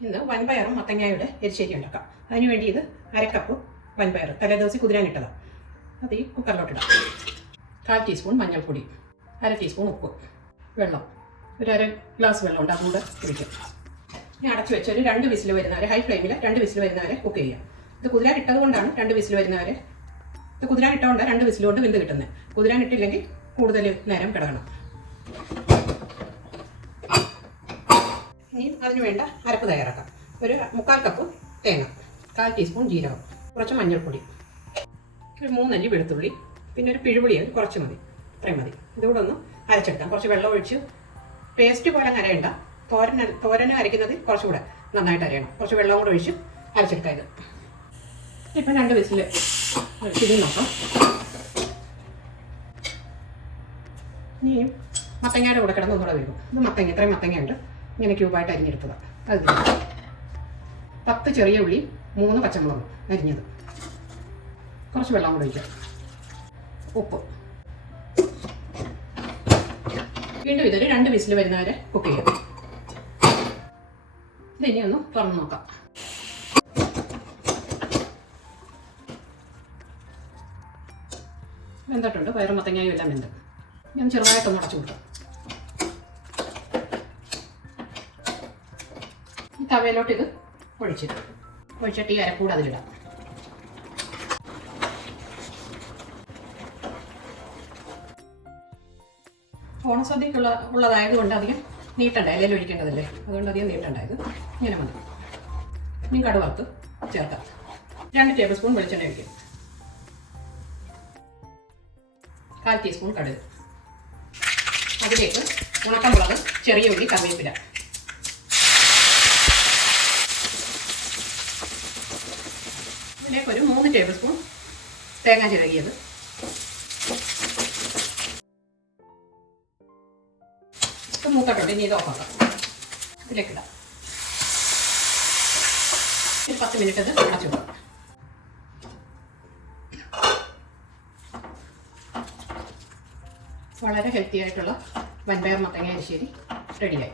ഇന്ന് വൻപയറും മത്തങ്ങായുടെ എരിശ്ശേരി ഉണ്ടാക്കാം. അതിനുവേണ്ടി ഇത് അരക്കപ്പ് വൻപയർ തലേദിവസം കുതിരാനിട്ടതാണ് അത് ഈ കുക്കറിലോട്ടിടാം കാൽ ടീസ്പൂൺ മഞ്ഞൾപ്പൊടി അര ടീസ്പൂൺ ഉപ്പ് വെള്ളം. ഒരു അര ഗ്ലാസ് വെള്ളം ഉണ്ട് അതും കൂടെ കുടിക്കും ഇനി അടച്ചു വെച്ച് ഒരു രണ്ട് വിസിൽ വരുന്നവരെ ഹൈ ഫ്ലെയിമിൽ രണ്ട് വിസിൽ വരുന്നവരെ കുക്ക് ചെയ്യാം. ഇത് കുതിരാനിട്ടത് കൊണ്ടാണ് രണ്ട് വിസിൽ വരുന്നവരെ ഇത് കുതിരാനിട്ടുകൊണ്ടാണ് രണ്ട് വിസിലുകൊണ്ട് വെന്ത് കിട്ടുന്നത് കുതിരാനിട്ടില്ലെങ്കിൽ കൂടുതൽ നേരം കിടക്കണം. ഇനി അതിന് വേണ്ട അരപ്പ് തയ്യാറാക്കാം. ഒരു മുക്കാൽ കപ്പ് തേങ്ങ കാൽ ടീസ്പൂൺ ജീരകം കുറച്ച് മഞ്ഞൾപ്പൊടി ഒരു മൂന്നല്ലി വെളുത്തുള്ളി പിന്നെ ഒരു പിഴുപുളി കുറച്ച് മതി ഇത്രയും മതി. ഇതുകൂടെ ഒന്ന് അരച്ചെടുക്കാം. കുറച്ച് വെള്ളം ഒഴിച്ച് പേസ്റ്റ് പോലെ അരയണ്ട. തോരൻ തോരന് അരയ്ക്കുന്നത് കുറച്ചുകൂടെ നന്നായിട്ട് അരയണം. കുറച്ച് വെള്ളം കൂടെ ഒഴിച്ച് അരച്ചെടുക്കാം ഇത്. ഇപ്പം രണ്ട് വിസിൽ തിരിഞ്ഞ് നോക്കാം. ഇനി മത്തങ്ങയുടെ കൂടെ കിടന്ന് ഒന്നുകൂടെ വരും ഇത് മത്തങ്ങ ഇത്രയും മത്തങ്ങയുണ്ട്. ഇങ്ങനെ ക്യൂബായിട്ട് അരിഞ്ഞെടുത്തതാണ് അത്. പത്ത് ചെറിയ ഉള്ളി മൂന്ന് പച്ചമുളക് അരിഞ്ഞത്. കുറച്ച് വെള്ളം കൂടെ ഒഴിക്കാം. ഉപ്പ്. വീണ്ടും ഇതൊരു രണ്ട് വിസിൽ വരുന്നവരെ കുക്ക് ചെയ്യാം. ഇതിനി ഒന്ന് തുറന്ന് നോക്കാം. വെന്തിട്ടുണ്ട്. പയറും മത്തങ്ങായും എല്ലാം വെന്ത്. ഞാൻ ചെറുതായിട്ടൊന്ന് അടച്ചു കൊടുക്കാം. തവയിലോട്ട് ഇത് ഒഴിച്ചിട്ട് ഒഴിച്ചിട്ട് ഈ അരക്കൂട് അതിലിടാം. ഓണസദ്യക്കുള്ള ഉള്ളതായത് കൊണ്ട് അധികം നീട്ടണ്ട ഇലയിൽ ഒഴിക്കേണ്ടതല്ലേ? അതുകൊണ്ട് അധികം നീട്ടണ്ടായത് ഇങ്ങനെ മതി. ഇനി കടുവറുത്ത് ചേർക്കാം. രണ്ട് ടേബിൾ സ്പൂൺ വെളിച്ചെണ്ണ ഒഴിക്കും. കാൽ ടീസ്പൂൺ കടുക്. അതിലേക്ക് ഉണക്കമുളക് ചെറിയ ഉള്ളി കറിവേപ്പില. ഇതിലേക്ക് ഒരു മൂന്ന് ടേബിൾ സ്പൂൺ തേങ്ങ ചിരകിയത്. ഇപ്പം മൂത്തട്ടുണ്ട് ഇനി ഇത് ഓഫാക്കാം ഇതിലേക്ക് ഇടാം. ഒരു പത്ത് മിനിറ്റ് ഇത് അടച്ചു വളരെ ഹെൽത്തി ആയിട്ടുള്ള വൻപയർ മത്തങ്ങ അരിശ്ശേരി റെഡിയായി.